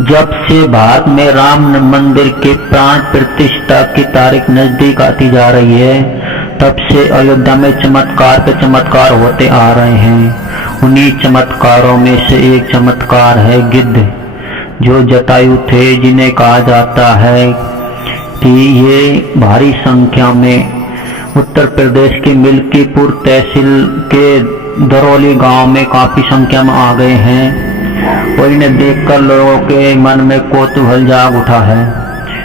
जब से भारत में राम मंदिर के प्राण प्रतिष्ठा की तारीख नजदीक आती जा रही है, तब से अयोध्या में चमत्कार पे चमत्कार होते आ रहे हैं। उन्हीं चमत्कारों में से एक चमत्कार है गिद्ध, जो जटायु थे, जिन्हें कहा जाता है कि ये भारी संख्या में उत्तर प्रदेश के मिल्कीपुर तहसील के दरौली गांव में काफी संख्या में आ गए हैं। और इन्हें देखकर लोगों के मन में कौतूहल जाग उठा है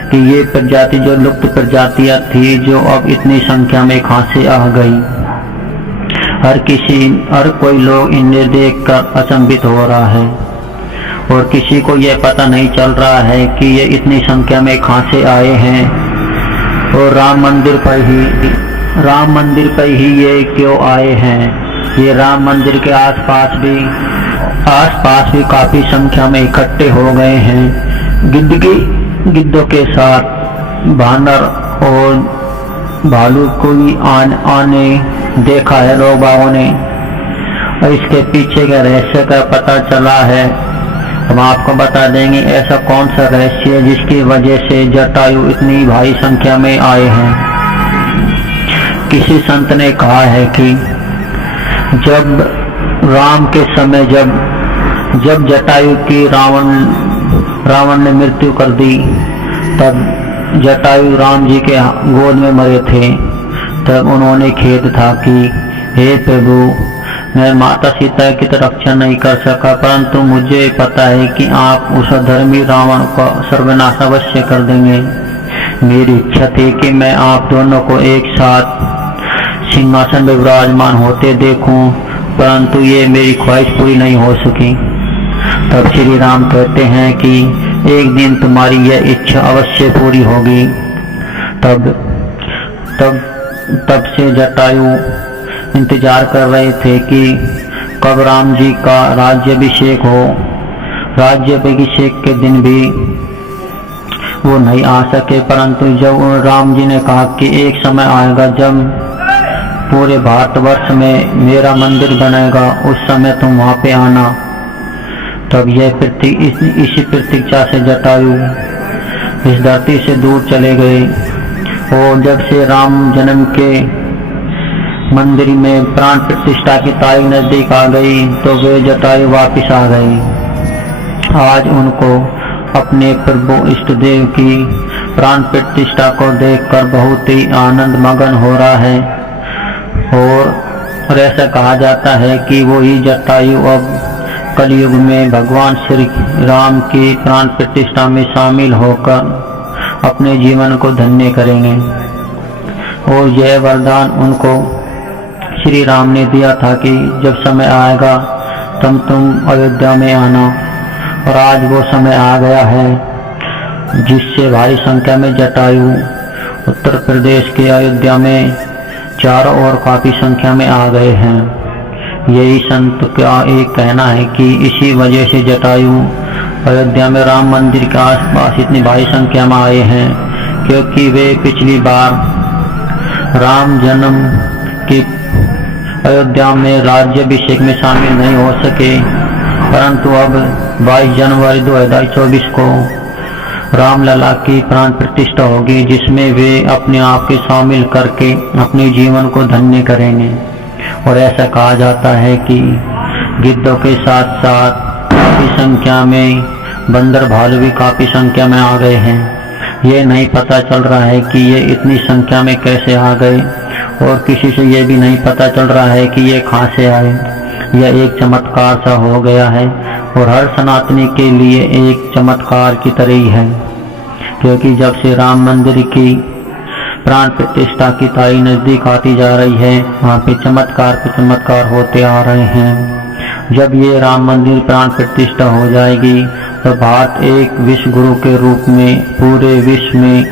कि ये प्रजाति जो लुप्त प्रजातियां थी, जो अब इतनी संख्या में कहां से आ गई। हर कोई लोग इन्हें देखकर अचंभित हो रहा है और किसी को यह पता नहीं चल रहा है कि ये इतनी संख्या में कहां से आए हैं और राम मंदिर पर ही ये क्यों आए हैं। ये राम मंदिर के आसपास भी काफी संख्या में इकट्ठे हो गए हैं। गिद्धों के साथ बानर और भालू को भी आने देखा है लोग बागों ने, और इसके पीछे के रहस्य का पता चला है। हम आपको बता देंगे ऐसा कौन सा रहस्य है जिसकी वजह से जटायु इतनी भारी संख्या में आए हैं। किसी संत ने कहा है कि जब राम के समय जब जटायु की रावण ने मृत्यु कर दी, तब जटायु राम जी के गोद में मरे थे। तब उन्होंने खेद था कि हे प्रभु, मैं माता सीता की तो रक्षा नहीं कर सका, परंतु मुझे पता है कि आप उस अधर्मी रावण को सर्वनाश अवश्य कर देंगे। मेरी इच्छा थी कि मैं आप दोनों को एक साथ सिंहासन में विराजमान होते देखूं, परंतु ये मेरी ख्वाहिश पूरी नहीं हो सकी। तब श्री राम कहते हैं कि एक दिन तुम्हारी यह इच्छा अवश्य पूरी होगी। तब से जटायु इंतजार कर रहे थे कि कब राम जी का राज्याभिषेक हो। राज्याभिषेक के दिन भी वो नहीं आ सके, परंतु जब राम जी ने कहा कि एक समय आएगा जब पूरे भारतवर्ष में मेरा मंदिर बनेगा, उस समय तुम वहां पे आना। तब इसी प्रतीक्षा से जटायु इस धरती से दूर चले गए। और जब से राम जन्म के मंदिर में प्राण प्रतिष्ठा की तारीख नजदीक आ गई, तो वे जटायु वापिस आ गए। आज उनको अपने प्रभु इष्ट देव की प्राण प्रतिष्ठा को देखकर बहुत ही आनंद मगन हो रहा है। और ऐसा कहा जाता है कि वो ही जटायु अब कलयुग में भगवान श्री राम की प्राण प्रतिष्ठा में शामिल होकर अपने जीवन को धन्य करेंगे। और यह वरदान उनको श्री राम ने दिया था कि जब समय आएगा तब तुम अयोध्या में आना। और आज वो समय आ गया है जिससे भारी संख्या में जटायु उत्तर प्रदेश के अयोध्या में चारों ओर काफी संख्या में आ गए हैं। यही संत का एक कहना है कि इसी वजह से जटायु अयोध्या में राम मंदिर के आसपास इतनी भारी संख्या में आए हैं, क्योंकि वे पिछली बार राम जन्म की अयोध्या में राज्याभिषेक में शामिल नहीं हो सके, परंतु अब 22 जनवरी 2024 को रामलला की प्राण प्रतिष्ठा होगी, जिसमें वे अपने आप के शामिल करके अपने जीवन को धन्य करेंगे। और ऐसा कहा जाता है कि गिद्धों के साथ साथ काफी संख्या में बंदर भालू भी काफी संख्या में आ गए हैं। ये नहीं पता चल रहा है कि ये इतनी संख्या में कैसे आ गए, और किसी से ये भी नहीं पता चल रहा है कि ये कहां से आए। यह एक चमत्कार सा हो गया है और हर सनातनी के लिए एक चमत्कार की तरह ही है, क्योंकि जब से राम मंदिर की प्राण प्रतिष्ठा की तारीख नजदीक आती जा रही है, वहाँ पे चमत्कार होते आ रहे हैं। जब ये राम मंदिर प्राण प्रतिष्ठा हो जाएगी तो भारत एक विश्व गुरु के रूप में पूरे विश्व में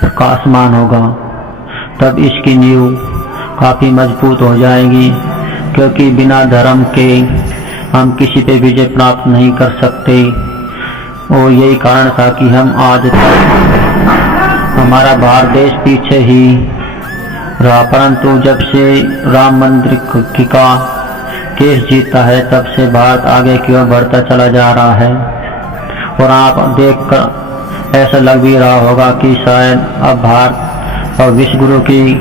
प्रकाशमान होगा। तब इसकी नींव काफी मजबूत हो जाएगी, क्योंकि बिना धर्म के हम किसी पे विजय प्राप्त नहीं कर सकते। और यही कारण था कि हम आज तक हमारा भारत देश पीछे ही रहा, परंतु जब से राम मंदिर का केस जीता है, तब से भारत आगे की ओर बढ़ता चला जा रहा है। और आप देखकर ऐसा लग भी रहा होगा कि शायद अब भारत और विश्व गुरु की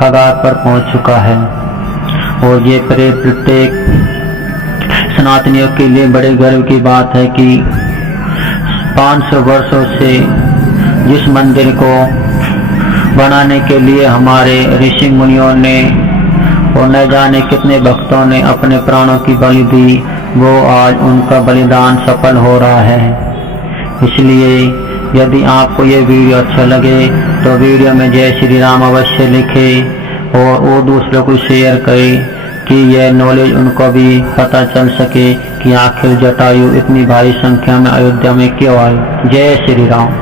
कगार पर पहुंच चुका है। और ये प्रत्येक सनातनियों के लिए बड़े गर्व की बात है कि 500 वर्षों से जिस मंदिर को बनाने के लिए हमारे ऋषि मुनियों ने और न जाने कितने भक्तों ने अपने प्राणों की बलि दी, वो आज उनका बलिदान सफल हो रहा है। इसलिए यदि आपको ये वीडियो अच्छा लगे तो वीडियो में जय श्री राम अवश्य लिखें और वो दूसरों को शेयर करें कि यह नॉलेज उनको भी पता चल सके कि आखिर जटायु इतनी भारी संख्या में अयोध्या में क्यों आए। जय श्री राम।